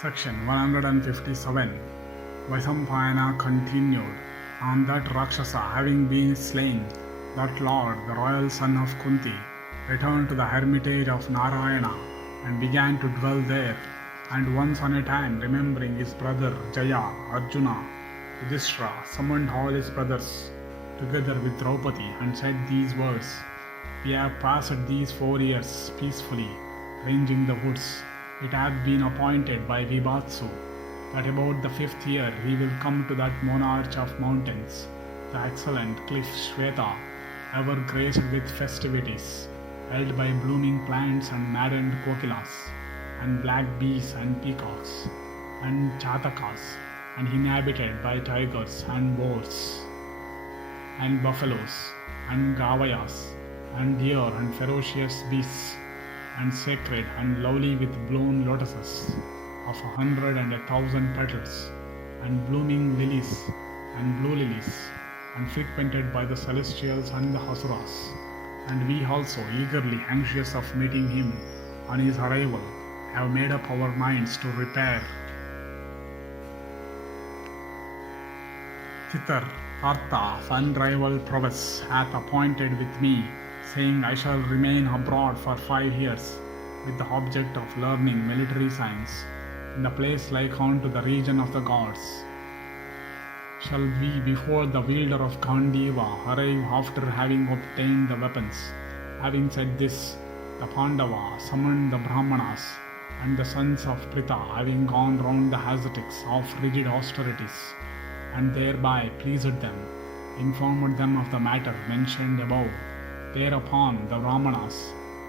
Section 157. Vaisampayana continued. On that Rakshasa having been slain, that lord, the royal son of Kunti, returned to the hermitage of Narayana and began to dwell there. And once on a time, remembering his brother Jaya, Arjuna, Yudhishthira summoned all his brothers together with Draupadi and said these words: "We have passed these 4 years peacefully, ranging the woods. It hath been appointed by Vibhatsu that about the 5th year he will come to that monarch of mountains, the excellent cliff Shweta, ever graced with festivities, held by blooming plants and maddened kokilas, and black bees and peacocks, and chatakas, and inhabited by tigers and boars, and buffaloes, and gavayas, and deer and ferocious beasts, and sacred and lovely with blown lotuses of 100,000 petals, and blooming lilies and blue lilies, and frequented by the celestials and the asuras. And we also, eagerly anxious of meeting him on his arrival, have made up our minds to repair thither. Partha, of unrivaled prowess, hath appointed with me, saying I shall remain abroad for 5 years, with the object of learning military science, in a place like unto the region of the gods. Shall we before the wielder of Gandiva arrive after having obtained the weapons? Having said this, the Pandava summoned the Brahmanas, and the sons of Pritha, having gone round the ascetics of rigid austerities, and thereby pleased them, informed them of the matter mentioned above. Thereupon the Brahmanas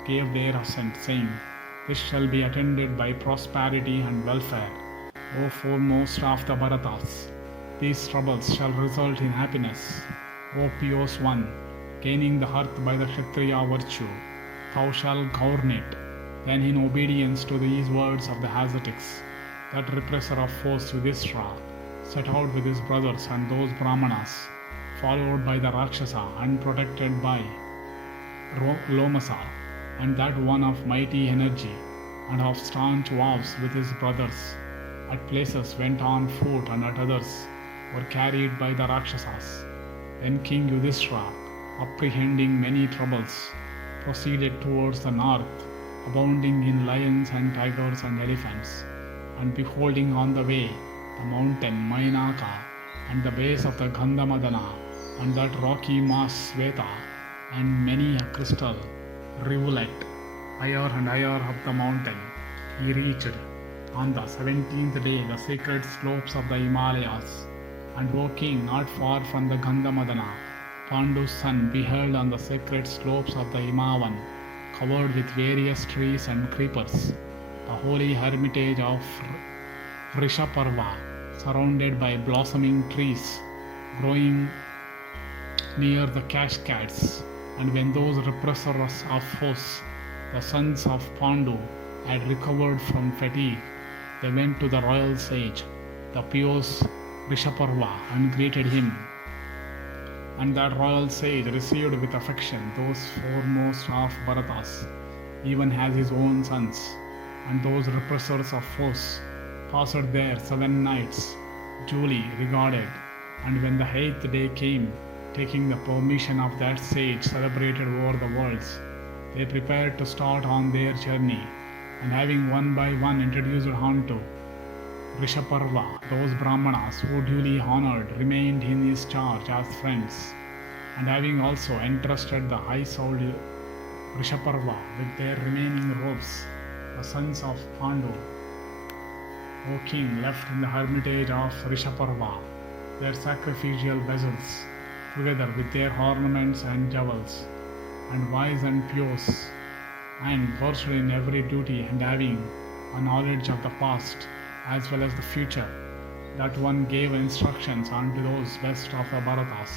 gave their assent, saying, "This shall be attended by prosperity and welfare, O foremost of the Bharatas. These troubles shall result in happiness, O pious one, gaining the earth by the Kshatriya virtue. Thou shalt govern it." Then in obedience to these words of the ascetics, that repressor of foes Yudhishthira set out with his brothers and those Brahmanas, followed by the Rakshasa and protected by Lomasa, and that one of mighty energy and of staunch vows with his brothers. At places went on foot and at others were carried by the Rakshasas. Then King Yudhishthira, apprehending many troubles, proceeded towards the north, abounding in lions and tigers and elephants, and beholding on the way the mountain Mainaka and the base of the Gandhamadana and that rocky mass Sveta and many a crystal rivulet higher and higher up the mountain, he reached on the 17th day the sacred slopes of the Himalayas. And O king, not far from the Gandhamadana, Pandu's son beheld on the sacred slopes of the Himavan, covered with various trees and creepers, the holy hermitage of Yaksha-yuddha Parva, surrounded by blossoming trees growing near the cascades. And when those repressors of foes, the sons of Pandu, had recovered from fatigue, they went to the royal sage, the pious Yaksha-yuddha, and greeted him. And that royal sage received with affection those foremost of Bharatas, even as his own sons. And those repressors of foes passed there 7 nights, duly regarded. And when the 8th day came, taking the permission of that sage celebrated over the worlds, they prepared to start on their journey. And having one by one introduced unto Yaksha-yuddha Parva those Brahmanas who duly honored remained in his charge as friends, and having also entrusted the high-souled Yaksha-yuddha Parva with their remaining robes, the sons of Pandu, O king, left in the hermitage of Yaksha-yuddha Parva their sacrificial vessels, together with their ornaments and jewels, and wise and pious, and versed in every duty, and having a knowledge of the past as well as the future, that one gave instructions unto those best of the Bharatas,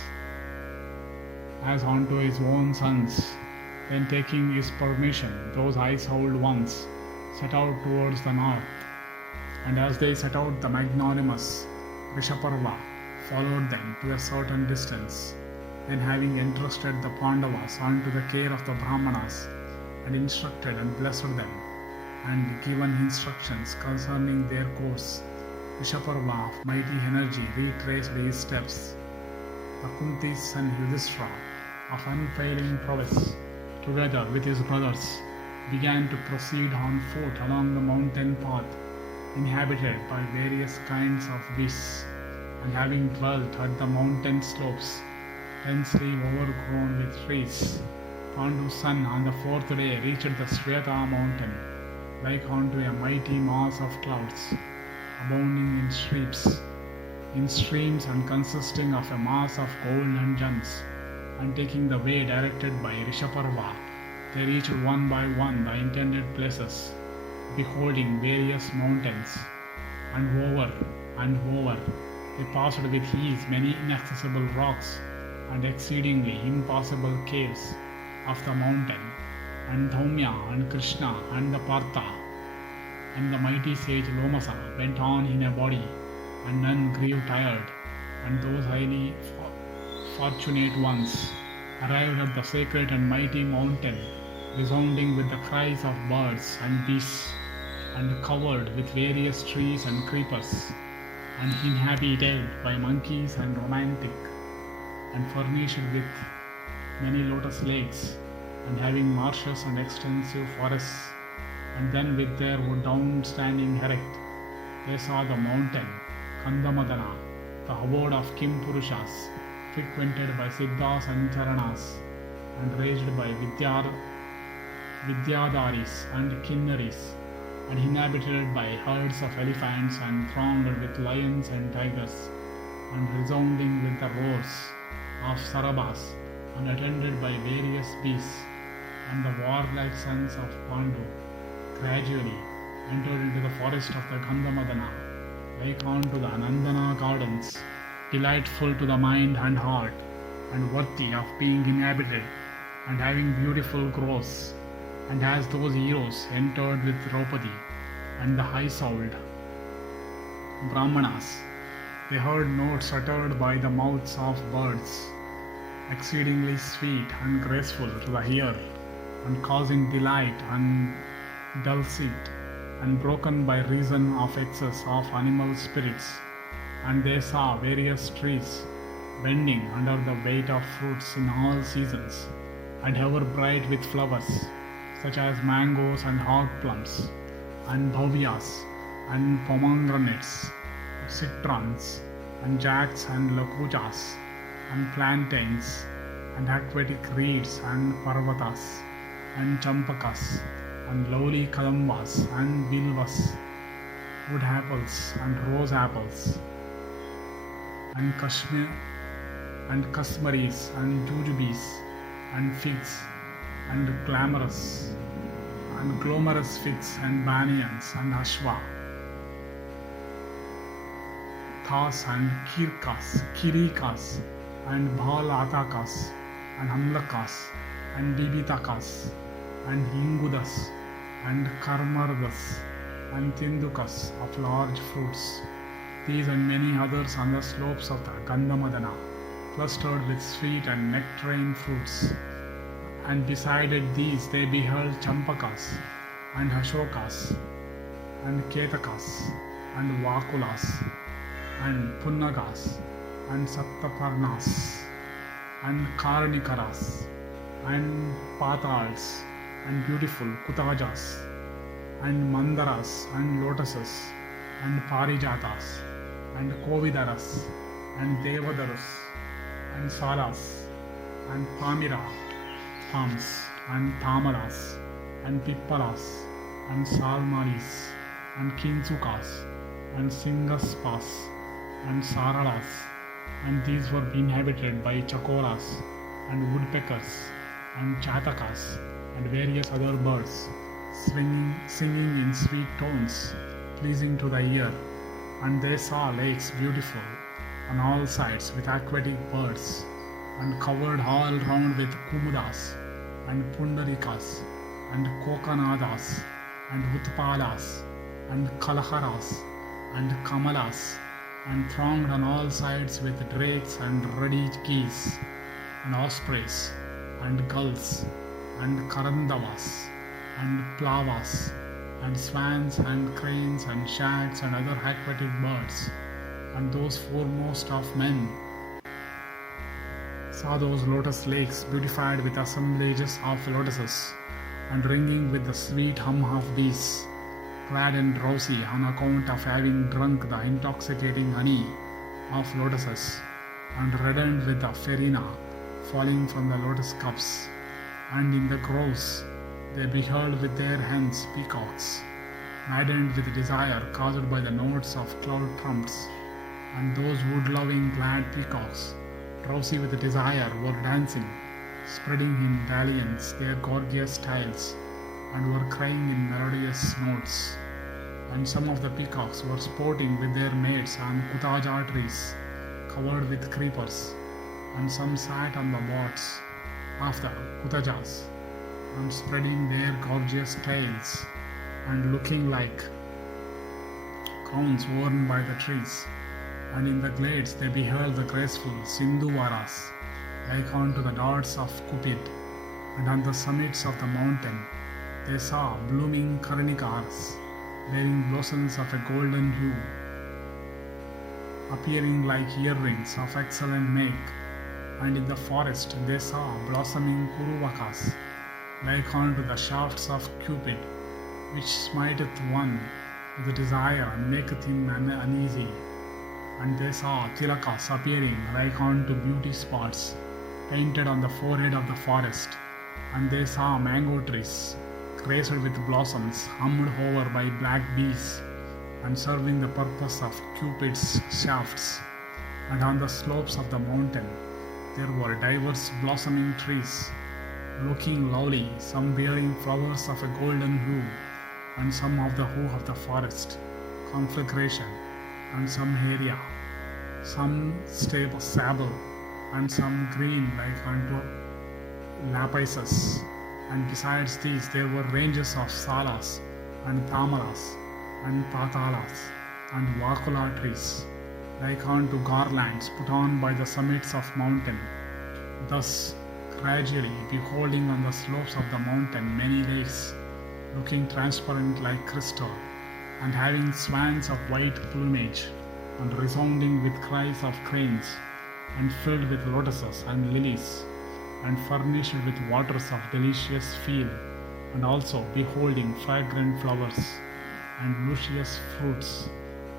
as unto his own sons. Then taking his permission, those high-souled ones set out towards the north. And as they set out, the magnanimous Yaksha-yuddha Parva followed them to a certain distance. Then having entrusted the Pandavas unto the care of the Brahmanas, and instructed and blessed them, and given instructions concerning their course, Yaksha-Parva of mighty energy retraced his steps. The Kunti's son Yudhishthira, of unfailing prowess, together with his brothers, began to proceed on foot along the mountain path, inhabited by various kinds of beasts, and having dwelt at the mountain slopes, densely overgrown with trees. Pandu's son on the fourth day reached the Shweta mountain, like unto a mighty mass of clouds, abounding in streams and consisting of a mass of gold and gems, and taking the way directed by Yaksha-Parva, they reached one by one the intended places, beholding various mountains, and over they passed with ease many inaccessible rocks and exceedingly impassable caves of the mountain, and Dhaumya and Krishna and the Partha and the mighty sage Lomasa went on in a body, and none grew tired, and those highly fortunate ones arrived at the sacred and mighty mountain, resounding with the cries of birds and beasts, and covered with various trees and creepers, and inhabited by monkeys and romantic, and furnished with many lotus lakes, and having marshes and extensive forests. And then with their downstanding erect, they saw the mountain Kandamadana, the abode of Kim Purushas, frequented by Siddhas and Charanas, and raised by Vidyadharis and Kinnaris, and inhabited by herds of elephants, and thronged with lions and tigers, and resounding with the roars of Sarabas, and attended by various beasts. And the warlike sons of Pandu gradually entered into the forest of the Gandhamadana, like unto the Nandana gardens, delightful to the mind and heart, and worthy of being inhabited, and having beautiful groves. And as those heroes entered with Draupadi and the high-souled Brahmanas, they heard notes uttered by the mouths of birds, exceedingly sweet and graceful to the ear, and causing delight and dulcet, and broken by reason of excess of animal spirits. And they saw various trees bending under the weight of fruits in all seasons, and ever bright with flowers, such as mangoes and hog plums, and bhavyas, and pomegranates, citrons, and jacks and lakujas, and plantains, and aquatic reeds, and parvatas, and champakas, and lovely kadambas, and bilvas, wood apples, and rose apples, and kasmaris, and jujubes, and figs, and glamorous figs, and banyans, and ashwa, thas, and kirikas, and bhalatakas, and hamlakas, and bibitakas, and ingudas, and karmardas, and tindukas of large fruits. These and many others on the slopes of the Gandhamadana, clustered with sweet and nectarine fruits. And beside these they beheld champakas, and ashokas, and ketakas, and vakulas, and punnagas, and sattaparnas, and karnikaras, and patals, and beautiful kutajas, and mandaras, and lotuses, and parijatas, and kovidaras, and devadarus, and salas, and pamira palms, and tamaras, and pippalas, and salmalis, and kinsukas, and singaspas, and saralas, and these were inhabited by chakoras, and woodpeckers, and chatakas, and various other birds, singing in sweet tones, pleasing to the ear. And they saw lakes beautiful on all sides with aquatic birds, and covered all round with kumudas, and pundarikas, and kokanadas, and utpalas, and kalaharas, and kamalas, and thronged on all sides with drakes, and ruddy geese, and ospreys, and gulls, and karandavas, and plavas, and swans and cranes and shags and other aquatic birds. And those foremost of men saw those lotus lakes beautified with assemblages of lotuses, and ringing with the sweet hum of bees, glad and drowsy on account of having drunk the intoxicating honey of lotuses, and reddened with the farina falling from the lotus cups. And in the groves they beheld with their hands peacocks, maddened with desire caused by the notes of cloud trumps. And those wood-loving glad peacocks, drowsy with desire, were dancing, spreading in dalliance their gorgeous tails, and were crying in melodious notes. And some of the peacocks were sporting with their mates on kutaja trees covered with creepers, and some sat on the boughs of the kutajas, and spreading their gorgeous tails, and looking like crowns worn by the trees. And in the glades they beheld the graceful Sindhuvaras, like unto the darts of Cupid. And on the summits of the mountain they saw blooming Karnikars, bearing blossoms of a golden hue, appearing like earrings of excellent make. And in the forest they saw blossoming Kuruvakas, like unto the shafts of Cupid, which smiteth one with desire and maketh him uneasy. And they saw tilakas appearing like unto beauty spots painted on the forehead of the forest. And they saw mango trees graced with blossoms, hummed over by black bees, and serving the purpose of Cupid's shafts. And on the slopes of the mountain there were diverse blossoming trees, looking lovely, some bearing flowers of a golden hue, and some of the hue of the forest conflagration, and some area, some sable, and some green like unto lapises. And besides these there were ranges of salas, and tamaras, and patalas, and vakula trees, like unto garlands put on by the summits of mountain. Thus, gradually beholding on the slopes of the mountain many lakes, looking transparent like crystal, and having swans of white plumage, and resounding with cries of cranes, and filled with lotuses and lilies, and furnished with waters of delicious feel, and also beholding fragrant flowers, and luscious fruits,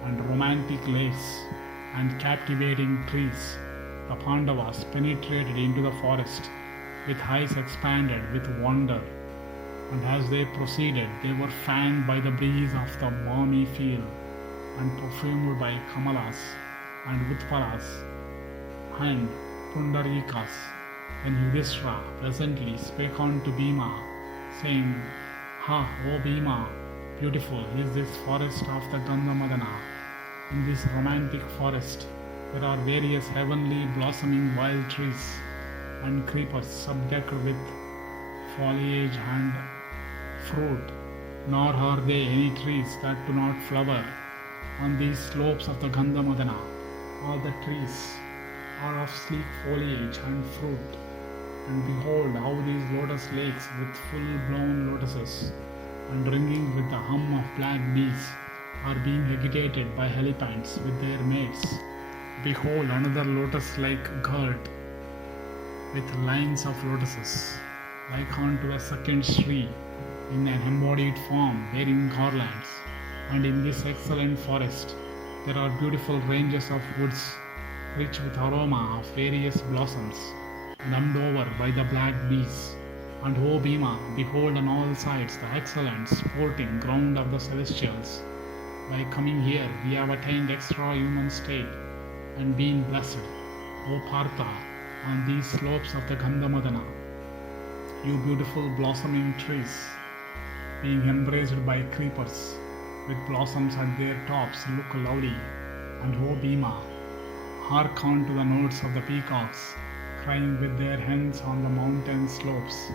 and romantic lakes, and captivating trees, the Pandavas penetrated into the forest with eyes expanded with wonder. And as they proceeded, they were fanned by the breeze of the balmy field, and perfumed by kamalas, and utpalas, and pundarikas. Then Yudhishthira presently spake unto Bhima, saying, "Ha, O Bhima, beautiful is this forest of the Gandhamadana. In this romantic forest there are various heavenly blossoming wild trees, and creepers subdecked with foliage and fruit, nor are there any trees that do not flower. On these slopes of the Gandhamadana all the trees are of sleek foliage and fruit. And behold how these lotus lakes with full-blown lotuses, and ringing with the hum of black bees, are being agitated by elephants with their mates. Behold another lotus lake girt with lines of lotuses, like unto a second tree, in an embodied form bearing garlands. And in this excellent forest there are beautiful ranges of woods, rich with aroma of various blossoms, numbed over by the black bees. And O Bhima, behold on all sides the excellent sporting ground of the celestials. By coming here we have attained extra-human state, and been blessed, O Partha, on these slopes of the Gandhamadana. You beautiful blossoming trees, being embraced by creepers, with blossoms at their tops, look lovely. And O Bhima, hark unto the notes of the peacocks, crying with their hens on the mountain slopes,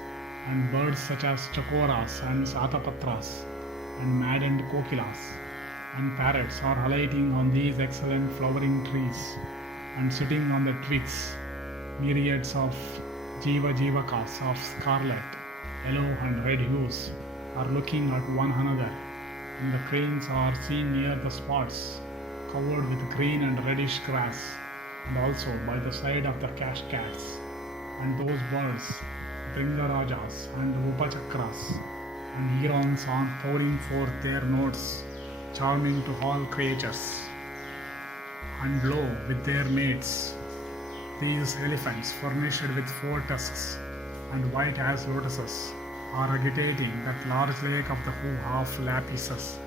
and birds such as chakoras and satapatras, and maddened kokilas, and parrots are alighting on these excellent flowering trees, and sitting on the twigs, myriads of jivakas of scarlet, yellow and red hues are looking at one another, and the cranes are seen near the spots covered with green and reddish grass, and also by the side of the cascades. And those birds, Bringarajas and Upachakras, and herons are pouring forth their notes, charming to all creatures. And lo, with their mates, these elephants, furnished with 4 tusks and white as lotuses, are agitating that large lake of the half Lapises.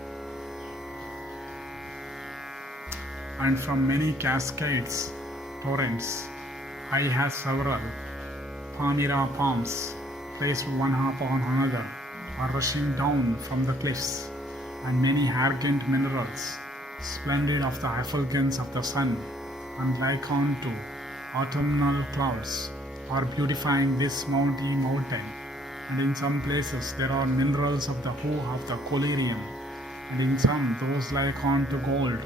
And from many cascades, torrents, high as several Palmyra palms, placed one upon another, are rushing down from the cliffs, and many argent minerals, splendid of the effulgence of the sun, and like unto autumnal clouds, are beautifying this mountain. And in some places there are minerals of the hue of the collyrium, and in some those like unto gold,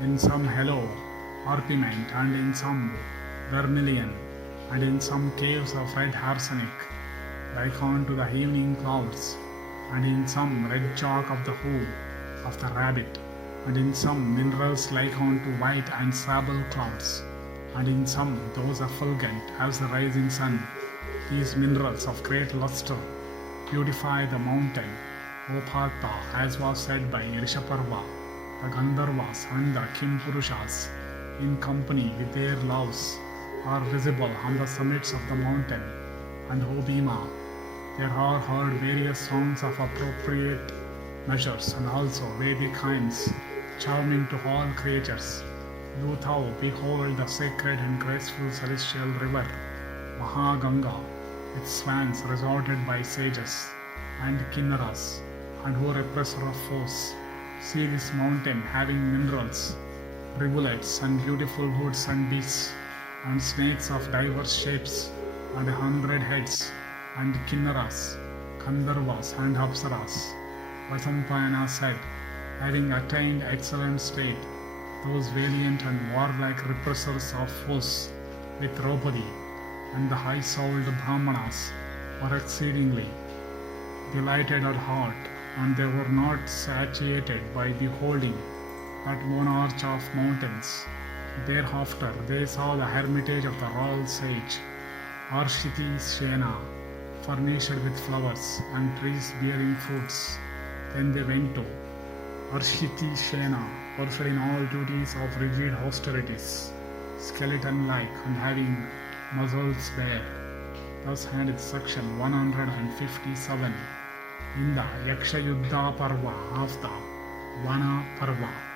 in some yellow orpiment, and in some vermilion, and in some caves of red arsenic, like unto the evening clouds, and in some red chalk of the hue of the rabbit, and in some minerals like unto white and sable clouds, and in some those effulgent as the rising sun. These minerals of great lustre beautify the mountain, O Partha, as was said by Yaksha-yuddha, the Gandharvas and the Kimpurushas, in company with their loves, are visible on the summits of the mountain. And O Bhima, there are heard various songs of appropriate measures, and also Vedic hymns, charming to all creatures. Do thou behold the sacred and graceful celestial river, Mahaganga, with swans resorted by sages and kinnaras, and who repressor of foes. See this mountain having minerals, rivulets, and beautiful woods and beasts, and snakes of diverse shapes, and 100 heads, and kinnaras, Gandharvas, and Apsaras. Vaisampayana said, having attained excellent state, those valiant and warlike repressors of foes with Draupadi and the high-souled Brahmanas were exceedingly delighted at heart, and they were not satiated by beholding that monarch of mountains. Thereafter they saw the hermitage of the royal sage, Arjuna, furnished with flowers and trees bearing fruits. Then they went to Arjuna, versed in all duties of rigid austerities, skeleton-like and having muzzles bare. Thus ended section 157 in the Yaksha-yuddha Parva of the Vana Parva.